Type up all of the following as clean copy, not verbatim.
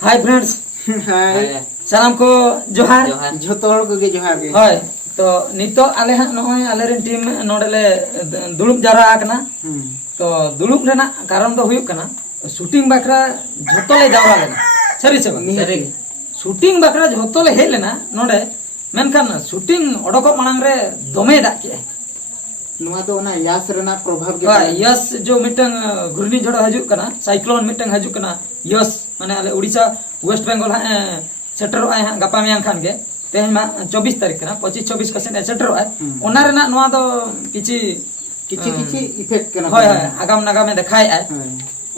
Hi friends hi सलाम को जोहार झोतो हर को गे जोहार गे हाय तो नितो आले हां नय आले रेन टीम नोडले दुलुप जारा आकना तो दुलुप रेना कारण दो हुयुक कना शूटिंग बाकरा झोतो ले जावरा लेना सरी से सरी शूटिंग बाकरा झोतो ले हे लेना नोडे मेनखान शूटिंग ओडको मांग रे दोमे दा के नुआ तो ना यास रेना प्रभाव के यस जो मिटंग घूर्णी झड़ हजुक कना साइक्लोन मिटंग हजुक कना यस माने आले उड़ीसा वेस्ट बंगाल हा सेटर आय हा गपा में खान के तेहन मा 24 तारीख कना 25 26 का से सेटर आय ओना रेना नुआ दो किछि इफेक्ट कना होय होय आगाम नागाम में देखाय आय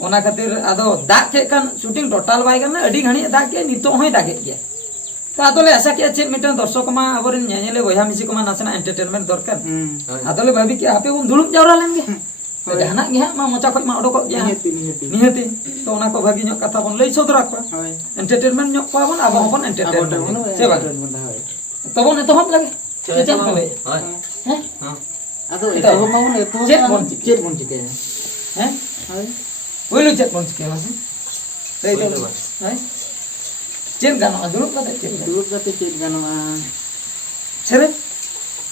ओना खातिर आदो दाग के कान शूटिंग टोटल बाय कना अडी घणी दाग के नितो होय दागे के तो आदोले ऐसा किया चे मिटन दर्शक मा अबर न्यायले बया मिसी को मा नासना एंटरटेनमेंट दरकार आदोले भाबी कि आपे उन दुलुप जावरा लेंगे तो जहाना गे मा मोचा को मा ओडको गया निहति तो ओना को भागी नो कथा बन लई सदरा को एंटरटेनमेंट नो को बन अब अपन एंटरटेनमेंट से बा तो बन तो हम लगे चल होय हैं आदो एतो माउन एतो चेक बन चिके हैं बोलो चेक बन चिके मासे सही तो हैं चेक गानो दुलुप कते चेक गानो सेरे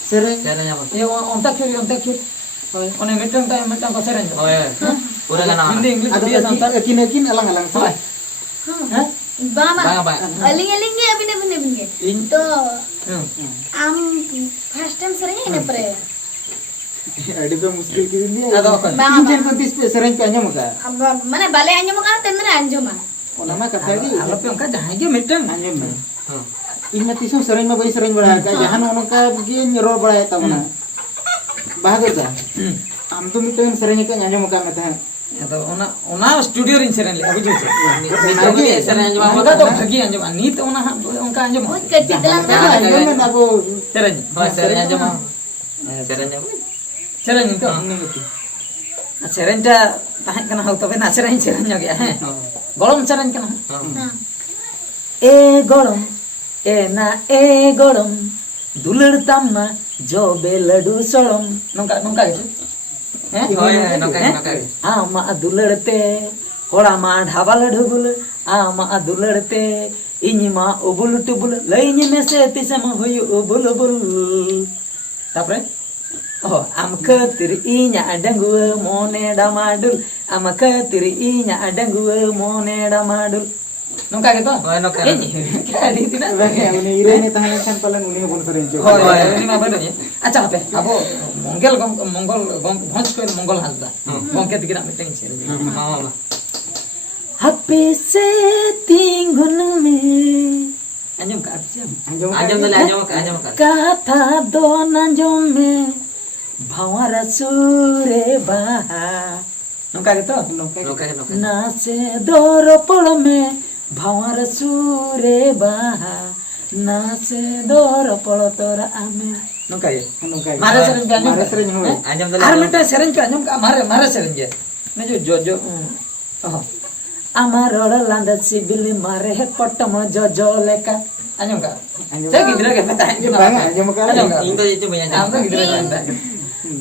सेरे सेरे nya ये onta kyuri होय ओने मिटन को सेरे होय पूरा गाना Hindi English dia santai kin alang होय हैं बाबा अलिंग गे अबिने तो आम फर्स्ट टाइम सेरेंगे ने परे अड़ी पे मुश्किल की दिन अदो इंजन को दिस पे सेरेंग पे अंजम का माने बाले अंजम का तेंद्र अंजम ओना मा कथा दी आलो पे उनका जहां गे मिटन अंजम में हां इनमें तीसो सेरेंग में बई सेरेंग बड़ा का जहान उनका गे रो बड़ा है तब ना बहादुर जा हम तो मिटन सेरेंग के अंजम का में था तो ओना स्टूडियो रिन सेरेंग ले अभी जो से सेरेंग अंजम होगा तो भागी अंजम नीत ओना उनका अंजम कट्टी दला में ना वो सेरेंग होय सेरेंग अंजम सेरेंग तो सेरेंग ता ताहे कना हो तबे ना सेरेंग सेरेंग गया है गलम सेरेंग कना ए गलम ए ना ए गलम दुलड़ तम्मा जो बे लडू सड़म नोंका नोंका हैं होय नोंका आमा दुलड़ते कोड़ा मा ढाबा लडुगुल आमा दुलड़ते इनी मा उबुल टुबुल लईनी में से तिसम होय उबुल बुल तापरे oh am ketirinya adanggu mone damadul am ketirinya adanggu mone damadul nongka gitu oh nongka kayak di tina uni irene tahan kan paling uni bon sering jo oh ini mah bener ya acha apa abo mongol bhoj ko mongol halda mongke dikira meeting sih mama happy setting me anjum ka anjum ka kata don anjum me भावरा सुरे बहा नोका gitu नोका नाचे दौर पड़ में भावरा सुरे बहा नाचे दौर पड़ तोरा आमे नोका ये मारे सेरेंज हो आजम दला आर मिटा सेरेंज पे आजम मारे सेरेंज ने जो आमार रोड लांदा सिबिली मारे है पट्टम जो लेका आजम का ते गिदरा के पता है आजम का इन तो itu banyak आजम गिदरा जानता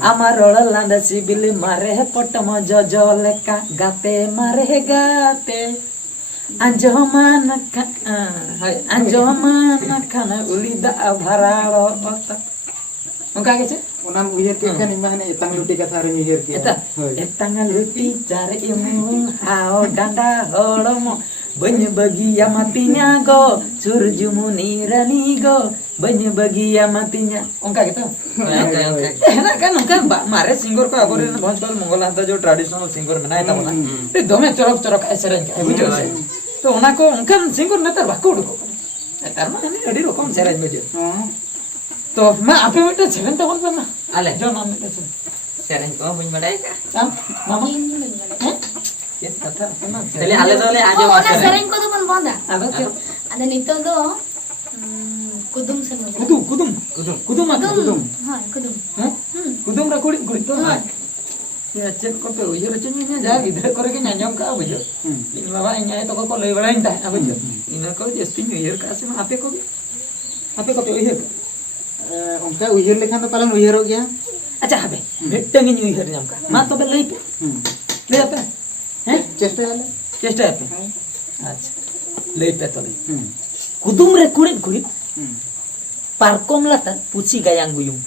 आमार रोड लांदा सिबिली मारे है पट्टम जो लेका गाते मारे है गाते अंजमान खाना उलिदा भराड़ो उनका कैसे ओना उयहर के kan imane etang luti kata रे उयहर के etang luti cari ilmu hao danda holomo banyak bagi yang matinya go surjumu nirani go banyak bagi yang matinya उनका gitu enak kan उनका मारे सिंगर को अगर भोज कल मंगल हाता जो ट्रेडिशनल सिंगर बनाए था ना ते दोमे चरक ऐसे रंग है बुझो से तो उना को उनका सिंगर नेता बाको उडको तार माने अडी रकम सेरेंज में तो मैं आपे बेटा सेरेंज तो बोल ना आले जो नाम में सेरेंज को बुझ बड़ाई का मामा yes kata sama tele ale dole aja mas sereñ ko do bon bonda ada nito do kudum sama kudum ha kudum ra kulit to ya cek ko pe uyo racanya ja gidra kore ke nyanyong ka bujo ini baba nya to ko lei balain ta bujo ina ko just new year ka asma ape ko pe uyo उनका उयहर लेखा तो पालन उयहर हो गया अच्छा habe मिटंग new year नाम का मा तो ले पे हैं चेष्टा पे अच्छा lay pe tole kudum re kurit parkom latar pusi gayang guyung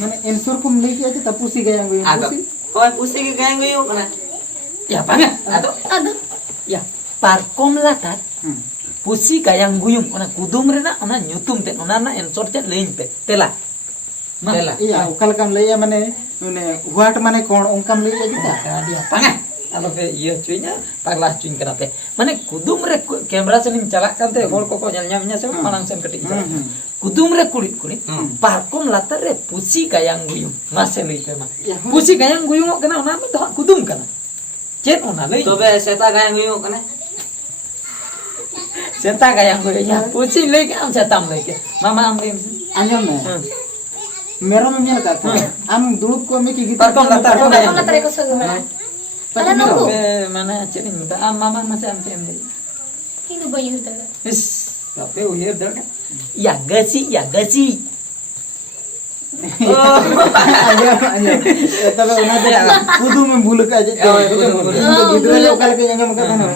মানে এনসর কম লই কি আছে তা পুসি গায়াং গই Ado. পুসি Hoy pusi ke kaya ngayon kana. ya banga Ado. Aduh. ya parkom latar pusi gayang guyung ona kudum re na ona nyutum te ona na ensor te lein pe tela Ma, Tela. ইয়া ওকাল কাম লইয়া মানে মানে what মানে কোন অঙ্কাম লইয়া দিতা dia banga alo pe iya cuinya paglas cuin kana pe mane kudum re kamera sening calak kan te hol koko nyal nyamnya se manang sen ketik kudum re kulit kulit parkom latar re pusi gayang guyung mase lei pe ma Ya, pusi gayang guyung kana ona ma doh kudum kana chen ona lei Tobe seta kaya ngayon kana. senta gayang guyung ya pusi lei ke am setam lei ke mama am lei Anjum না মেরম mail কাকা আম দুড়ুব কো মে কি গিতা Parkom latar ko Parkom latar ko sa gawin. Alam mo ko. mana chen minta am mama mase am chen lei Hindi ba yun talaga? is tapi uhir dah kan ya gasi Anjum Anjum তবে ওনা Kudu মে ভুল কা যে গিদরে ওকাল কে আঞ্জম কথা না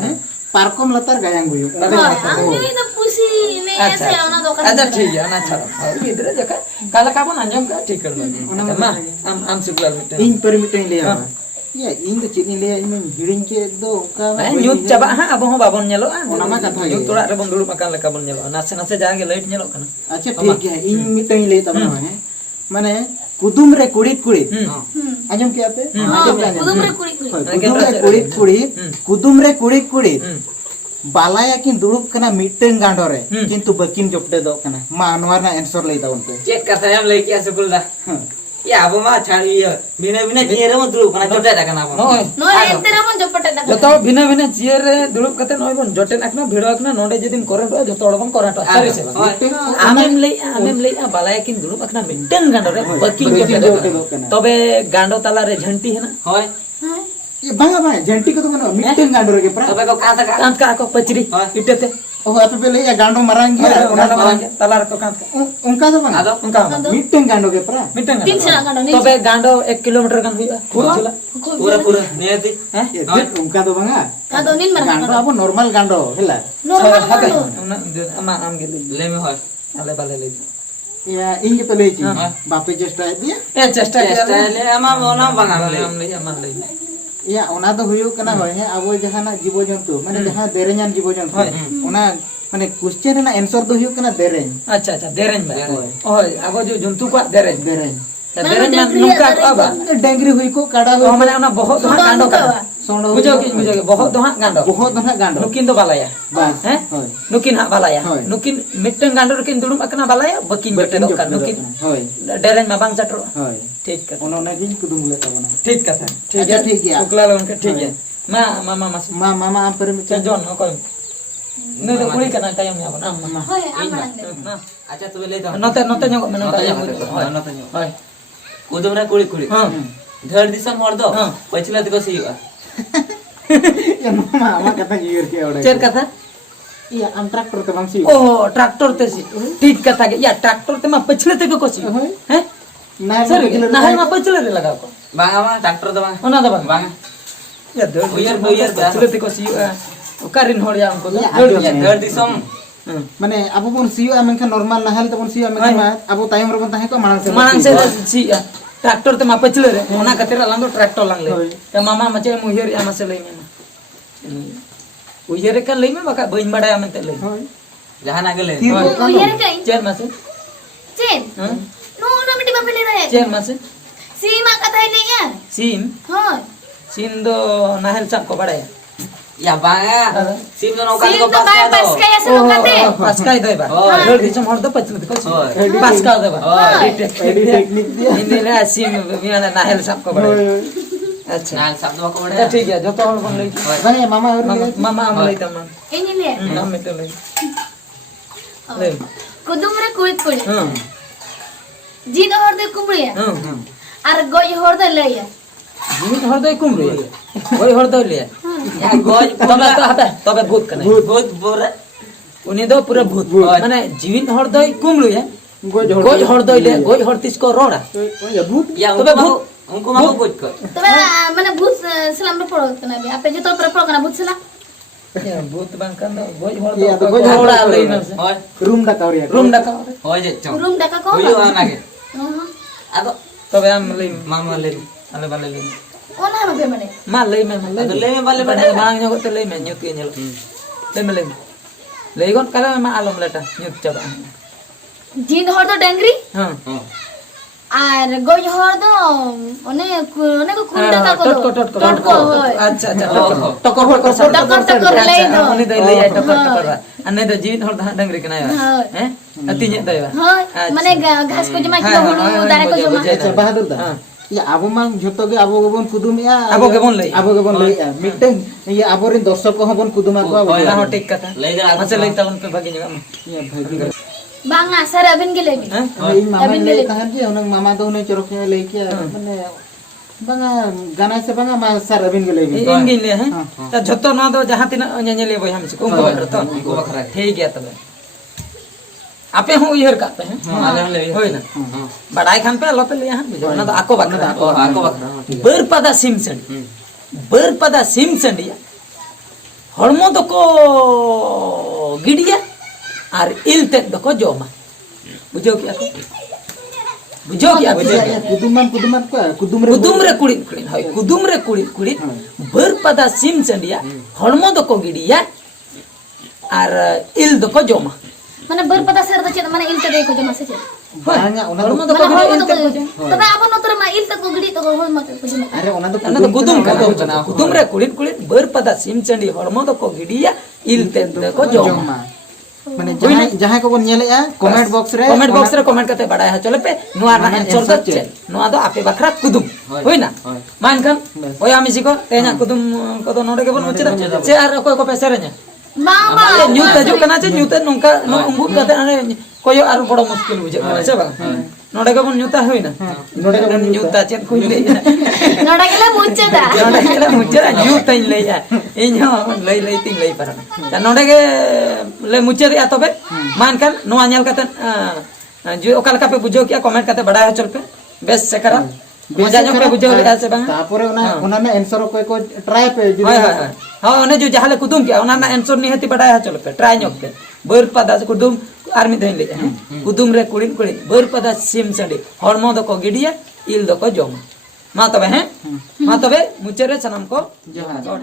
পারকম লাতার গায়াং গইউ Ang hindi na pusi na yan sa una do ada ठीक है ना charo gidra jaka kala kabon anjom ka ठीक कर लो ma am sebulan mita ইন পারমিটন লিয়া ইয়া ইন তো চিনি লিয়া ইন হিড়িং কে দো কা nyut coba ha abo ho babon nyelo an Ona ma katha nyut ge. torak rebon dulu makan leka bon nyelo nase nase jage light nyelo kana আচ্ছা ঠিক है इन मिटन ले तब ना है माने कुदुम रे कुड़ित कुड़ित आंजम क्या पे आंजम क्या Kudum re kulit kulit. कुदुम रे कुड़ित कुड़ित कुदुम रे कुड़ित कुड़ित बालाया किन दुड़ुब कना मिटन गांडो रे किंतु बकिन जपटे दो कना मा अनवर ना आंसर ले ता उनके Cek kata yang lagi ya sekolah dah. Ya apa mah cari ya. Bina dia mah dulu kana jodoh dah kana apa. noy No, ente naman jopate na. joto bina bina chier re dulub kate noy bon joten akna bhido akna nonde jedim kore to joto odon kore to sari se amem lei balaya kin dulub akna mitten gando re bakin jote do tobe gando tala re jhanti hai na Hoy. ये बांगा बांगा जंटी को तो मनो mitten गांडो रे के प्रा Tobe kau kata ka. kant ka ako pachri itete ओ आपे पहले ये गांडो मरांग गया tala re ko kant ka उनका तो बांगा Ado. unka मिटन गांडो के प्रा mitten Tin sila gando gando, tobe gando 1 kilometer kan huya pura chula Pura niati. ये देख उनका तो बांगा Kado nin man. गांडो अब normal गांडो Hella Normal hake gando. ama am gelu Leme hoy. ale bale le या इंगे पहले ही बापे चेष्टा दिया e chesta Testa le ama ona bangang le. am le ama le या ओना तो हुयो कना होय है अब जहाना जीव जंतु माने जहां देरेኛन जीव जंतु ओना माने क्वेश्चन ना आंसर दो हुयो कना देरेñ अच्छा अच्छा देरेन ba oi abo jo juntu ko dereñ देरेñ dereñ man nungka ko aba dungaree हुई को काड़ा oh mane ona bohot doha gando ka सोंडो bujo ki bohot doha gando बहुत ना गांडो nukin do balaya बस eh होय nukin hak balaya Hoi. nukin mitten gando nukin dulum akna balaya bakin jote do kan nukin होय dereñ ma bang chatro होय ठीक kata ओना ना दिन कुदुम लेता बना ठीक kata अच्छा, ठीक है। ukla lon ka ठीक है ma mas मा मामा आप पर में jon no ko ne do kuli kana tayam ya bon amma Hoy, ama lang. Acha tobe le dah. note nyok Nota nyok nyok. Nota nyok. hoi Kudum na kulit kulit. ha Dhar disam hor do. Huh. Pachila diko siwa. या मामा मामा कथा गिर के ओडे cer kata या हम tractor तो बंसी oh traktor te si ठीक kata ke ya traktor te ma pachhle te ko si Hoi. eh ना sir nahal ma pachhle re laga ko Bang ama traktor do bang. ona da bang Bang. ya dor Buyar dah. pachhle te ko si karin hor ya amko Ya, dor aduh. Ya dhar disam. माने अब बन CO मेनखान normal नहल तो बन CO मेनखान अब time रे बन ताहे को मानन से manang se si ya traktor te ma pachhle re ona katira lang do traktor lang le Hoi. te mama ma che muhir ya ma se le me uyere kan le me baka bain bada ya mente le होय Jahan agak le. तीर Hoi. को Uyar kain. cer ma se Chen. ha No, naman di ba pili na yan? cer ma se Si mak kata ini yan. sim Hoy. sim do nahel chap ko bada ya Ya bang ya. Sim no Si kan ko ito pas kaya do. pas kaya sa lukate. paskai doi ba Hoi. dor di hor do pachhle te ko si Hoi. paskai doi ba Hoi. एडी technique दिया ini le sim biana nahel chap ko bada होय अच्छा Nah, sabdo ko अच्छा bada. ठीक है जो तो और बन लई भाई मामा और मामा हम लई तम Ini niya. हम मिट लई Oh. ले Kudum re kulit kulit. हां Jin hor de kumri ya. हां Ar goy hor de le ya. जीवित हरदय कुमरे ওই হরদয় লিয়া Ya goj তবে তো হাতে তবে ভূত কেন Good bora. উনি তো পুরো ভূত মানে জীবিত হরদয় কুমলু गोज গoj হরদয় লিয়া গoj হরতিস কো রোড়া या भूत Ya Tobe unku mau good ko. Tapi mana but selam re poro kana bi. Apa je to pre poro kana but sela. Ya, buat bangkan do goj hor Iya, do goj hor hora do. lei na se. Hoi, room dakau ya. Room dakau. hoi je chong. Room daka ko. Huyu anake. Ado Tobe am lei mama le. ale bale lei. Ona ma be mane. Ma lei me ma Ado lei. le me bale bade. Bang nyogot te lei me nyut ke nyel. Lei me lei. Lei gon kala ma alom leta nyut chaba. Jin hor do dangri Ha. আর গজ হর দো অনেক অনেক কুল টাকা কো টটকো হয় अच्छा अच्छा टकर टकर टकर लई दो उनी दई लई आई टकर टकर अने द जीत हर डंगरी कना हैं अतिnya दई बा হয় মানে ঘাস কো জমা কিলো হুড়ু দারে কো জমা Acha bahadur dah. Ya abo mang joto ge abo gebon kudum ya. Abo gebon lei. Abo gebon lei ya. Miteng ya aborin dorsok ko hobon kudum aku abo. ना हो ठीक कथा Le ge अच्छा लई तवन पे भागी जगह Ya bagi. বাংলা স্যার আবেন গেলে हैं Ini mama lei tahan dia onang mama do ne coroknya lei kia. Mane banga ganai se banga ma sar abin ge lei. इंगिन ले हैं त झतो न दो जहां तिना ᱧᱮᱧᱮᱞᱤᱭᱟᱹ ᱵᱚᱭᱦᱟ ᱢᱤᱥ ᱠᱚ ᱩᱱᱠᱩ ᱛᱚ Ko bakra. ठीक गया तबे आपे हूं उयहर काते हैं Ale le. होय ना बड़ाई खान पे अल्लाह पे ले यहाँ बुझो ना तो आको बकरा Ako bakra. बर पदा सिमसन बर पदा सिमसन या हड़मो दको गिडिया और इलते दको जोमा बुझो क्या बुझो क्या बुझो क्या Kuduman ko kudum re. कुदुम रे कुड़ी कुड़ी हाय कुदुम रे कुड़ी कुड़ी बर पदा सिमसन या हड़मो दको गिडिया और इल दको जोमा মানে বর পাতা স্যার তো চেত মানে ইলতে দেই কো জমা সে চেত Banyak ona हड़मो do. दको মানে হল गिडिया তো इलते তবে আপন নতর মা ইলতে কো গড়ি তো হল মত কো জমা Are ona do Karena tuh kudum kan kudum re kulit kulit berpada simcandi hormo to ko gidia ilte ko joma Joma. Mane jahan ko bon nyele ya comment box re. comment box re comment kate badai ha chole pe noa na answer da che noa do ape bakra kudum hoi na man kan oi ami siko tenya kudum ko do node ke bon muchira che ar ko ko peserenya মামা nyuta ju kana che nyuta nongka no umbu kate ane koyo ar bodo muskil buje kana che bang node ke bon nyuta hoi na Node ke bon nyuta chen kui le নড়া গেলে মুচ্ছে দা node ke muchira nyuta in le ya inyo lei ting lei parana dan node ke le muchira ya tobe man kan no anyal kate ju okal ka pe bujo kia comment kate badai ha chol pe bes se kara मजा जो पे बुझे ले से बंग तापरे ona na answer ko try pe हाय हाय हाय हां ओने जो जहाले कुदुम के ओना ना आंसर नहीं हती बडाय हा चलो पे ट्राई न्योक पे बर पदा कुदुम आर्मी देन ले कुदुम रे कुड़िन कुड़िन बर पदा सिम सडी हरमो दको गिडिया इल दको जोम मा तबे हैं मा तबे मुचरे सनम को Johan. जोहार